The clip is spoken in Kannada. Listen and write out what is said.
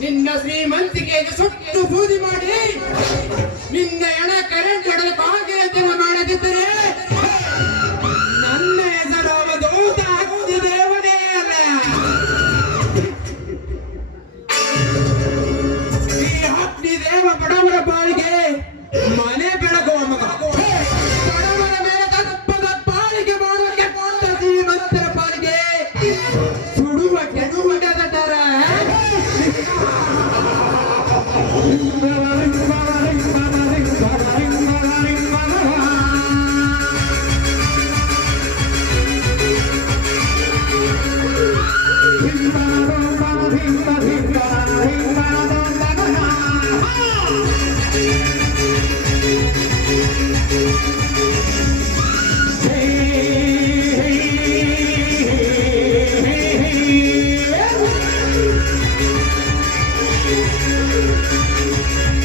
ನಿನ್ನ ಶ್ರೀಮಂತಿಕೆಗೆ ಸುಟ್ಟು ಬೂದಿ ಮಾಡಿ ನಿನ್ನ ಎಣ ಕರೆಂಟ್ ಹೊಡೆದ ಭಾಗ್ಯತೆಯನ್ನು ಮಾಡದಿದ್ದರೆ ನನ್ನ ಹೆಸರು ಅವಧೂತ ಅಗ್ನಿ ದೇವನೇ ಅಲ್ಲ. ಈ ಅಗ್ನಿ ದೇವ ಬಡವರ ಬಾಳಿಗೆ ಮನೆ ಬೆಳಗುವ ಮಗ. ಬಡವರ ಮೇಲೆ ತಪ್ಪದ ಪಾಲಿಗೆ ಮಾಡುವ ಕೆಟ್ಟ ಶ್ರೀಮಂತರ ಪಾಲಿಗೆ ಸುಡುವ ಕೆಡುವಡದ ತರ.